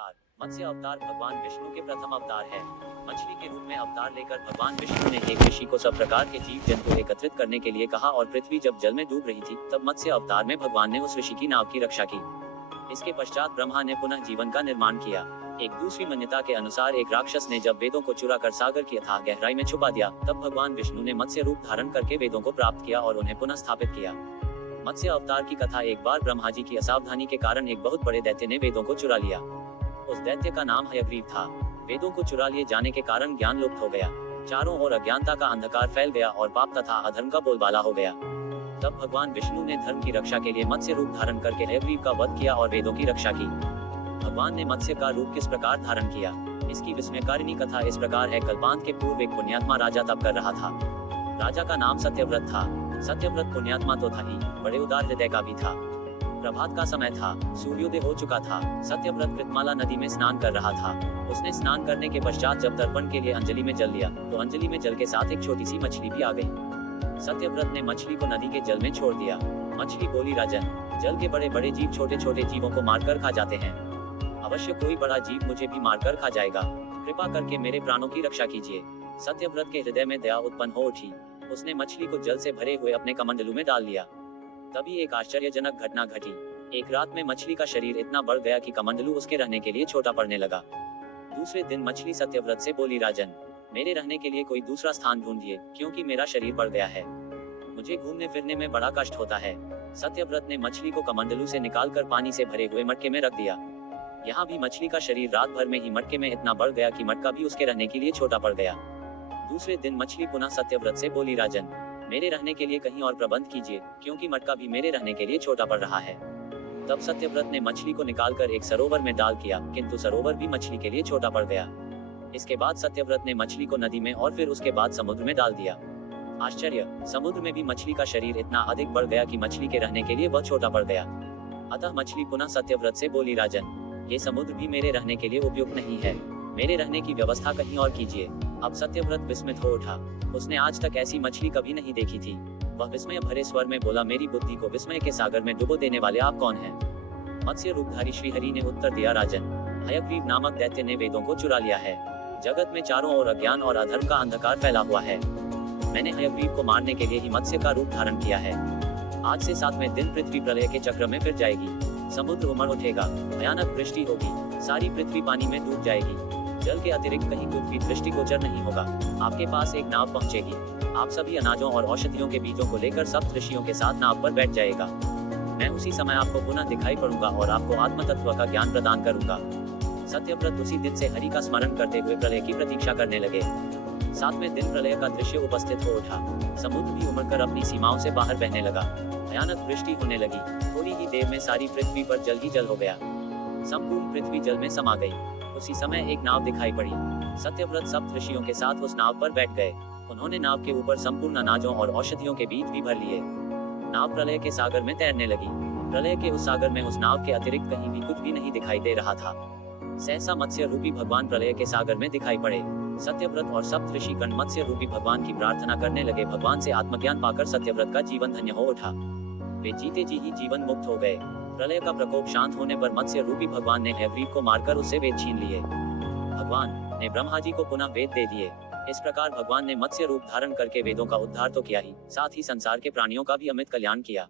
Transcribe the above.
अवतार। मत्स्य अवतार भगवान विष्णु के प्रथम अवतार है। मछली के रूप में अवतार लेकर भगवान विष्णु ने एक ऋषि को सब प्रकार के जीव जंतु एकत्रित करने के लिए कहा और पृथ्वी जब जल में डूब रही थी तब मत्स्य अवतार में भगवान ने उस ऋषि की नाव की रक्षा की। इसके पश्चात ब्रह्मा ने पुनः जीवन का निर्माण किया। एक दूसरी मान्यता के अनुसार एक राक्षस ने जब वेदों को चुरा कर सागर की अथाह गहराई में छुपा दिया तब भगवान विष्णु ने मत्स्य रूप धारण करके वेदों को प्राप्त किया और उन्हें पुनः स्थापित किया। मत्स्य अवतार की कथा। एक बार ब्रह्मा जी की असावधानी के कारण एक बहुत बड़े दैत्य ने वेदों को चुरा लिया। उस दैत्य का नाम हयग्रीव था। वेदों को चुरा लिए जाने के कारण ज्ञान लुप्त हो गया। चारों ओर अज्ञानता का अंधकार फैल गया और पाप तथा अधर्म का बोलबाला हो गया। तब भगवान विष्णु ने धर्म की रक्षा के लिए मत्स्य रूप धारण करके हयग्रीव का वध किया और वेदों की रक्षा की। भगवान ने मत्स्य का रूप किस प्रकार धारण किया, इसकी विस्मयकारिणी कथा इस प्रकार है। कल्पांत के पूर्व एक पुण्यात्मा राजा तप कर रहा था। राजा का नाम सत्यव्रत था। सत्यव्रत पुण्यात्मा तो था ही, बड़े उदार हृदय का भी था। प्रभात का समय था, सूर्योदय हो चुका था। सत्यव्रत कृतमाला नदी में स्नान कर रहा था। उसने स्नान करने के पश्चात जब तर्पण के लिए अंजलि में जल लिया तो अंजलि में जल के साथ एक छोटी सी मछली भी आ गई। सत्यव्रत ने मछली को नदी के जल में छोड़ दिया। मछली बोली, राजन, जल के बड़े बड़े जीव छोटे छोटे जीवों को मारकर खा जाते हैं। अवश्य कोई बड़ा जीव मुझे भी मारकर खा जाएगा। कृपा करके मेरे प्राणों की रक्षा कीजिए। सत्यव्रत के हृदय में दया उत्पन्न हो उठी। उसने मछली को जल से भरे हुए अपने कमंडलू में डाल लिया। तभी एक आश्चर्यजनक घटना घटी। एक रात में मछली का शरीर इतना बढ़ गया कि कमंडलू उसके रहने के लिए छोटा पड़ने लगा। दूसरे दिन मछली सत्यव्रत से बोली, राजन, मेरे रहने के लिए कोई दूसरा स्थान ढूंढिए, क्योंकि मेरा शरीर बढ़ गया है। मुझे घूमने फिरने में बड़ा कष्ट होता है। सत्यव्रत ने मछली को कमंडलू से निकालकर पानी से भरे हुए मटके में रख दिया। यहाँ भी मछली का शरीर रात भर में ही मटके में इतना बढ़ गया कि मटका भी उसके रहने के लिए छोटा पड़ गया। दूसरे दिन मछली पुनः सत्यव्रत से बोली, राजन, मेरे रहने के लिए कहीं और प्रबंध कीजिए, क्योंकि मटका भी मेरे रहने के लिए छोटा पड़ रहा है। तब सत्यव्रत ने मछली को निकालकर एक सरोवर में डाल किया, किंतु सरोवर भी मछली के लिए छोटा पड़ गया। इसके बाद सत्यव्रत ने मछली को नदी में और फिर उसके बाद समुद्र में डाल दिया। आश्चर्य, समुद्र में भी मछली का शरीर इतना अधिक बढ़ गया कि मछली के रहने के लिए वह छोटा पड़ गया। अतः मछली पुनः सत्यव्रत से बोली, राजन, ये समुद्र भी मेरे रहने के लिए उपयुक्त नहीं है। मेरे रहने की व्यवस्था कहीं और कीजिए। अब सत्यव्रत विस्मित हो उठा। उसने आज तक ऐसी मछली कभी नहीं देखी थी। वह विस्मय भरे स्वर में बोला, मेरी बुद्धि को विस्मय के सागर में डुबो देने वाले आप कौन हैं? मत्स्य रूपधारी श्रीहरि ने उत्तर दिया, राजन, हयग्रीव नामक दैत्य ने वेदों को चुरा लिया है। जगत में चारों ओर अज्ञान और अधर्म का अंधकार फैला हुआ है। मैंने हयग्रीव को मारने के लिए ही मत्स्य का रूप धारण किया है। आज से 7वें दिन पृथ्वी प्रलय के चक्र में फिर जाएगी। समुद्र उमड़ उठेगा, भयानक वृष्टि होगी, सारी पृथ्वी पानी में डूब जाएगी। जल के अतिरिक्त कहीं कुछ भी दृष्टिगोचर नहीं होगा। आपके पास एक नाव पहुंचेगी। आप सभी अनाजों और औषधियों के बीजों को लेकर सप्त ऋषियों के साथ नाव पर बैठ जाएगा। मैं उसी समय आपको पुनः दिखाई पड़ूंगा और आपको आत्म तत्व का ज्ञान प्रदान करूंगा। सत्यव्रत उसी दिन से हरि का स्मरण करते हुए प्रलय की प्रतीक्षा करने लगे। 7वें दिन प्रलय का दृश्य उपस्थित हो उठा। समुद्र भी उमड़कर अपनी सीमाओं से बाहर बहने लगा। भयानक वृष्टि होने लगी। थोड़ी ही देर में सारी पृथ्वी पर जल ही जल हो गया। संपूर्ण पृथ्वी जल में समा गई। उसी समय एक नाव दिखाई पड़ी। सत्यव्रत सप्त ऋषियों के साथ उस नाव पर बैठ गए। उन्होंने नाव के ऊपर संपूर्ण अनाजों और औषधियों के बीज भी भर लिए। नाव प्रलय के सागर में तैरने लगी। प्रलय के उस सागर में उस नाव के अतिरिक्त कहीं भी कुछ भी नहीं दिखाई दे रहा था। सहसा मत्स्य रूपी भगवान प्रलय के सागर में दिखाई पड़े। सत्यव्रत और सप्त ऋषि गण मत्स्य रूपी भगवान की प्रार्थना करने लगे। भगवान से आत्मज्ञान पाकर सत्यव्रत का जीवन धन्य हो उठा। वे जीते जी ही जीवन मुक्त हो गए। प्रलय का प्रकोप शांत होने पर मत्स्य रूपी भगवान ने हयग्रीव को मारकर उससे वेद छीन लिए। भगवान ने ब्रह्मा जी को पुनः वेद दे दिए। इस प्रकार भगवान ने मत्स्य रूप धारण करके वेदों का उद्धार तो किया ही, साथ ही संसार के प्राणियों का भी अमित कल्याण किया।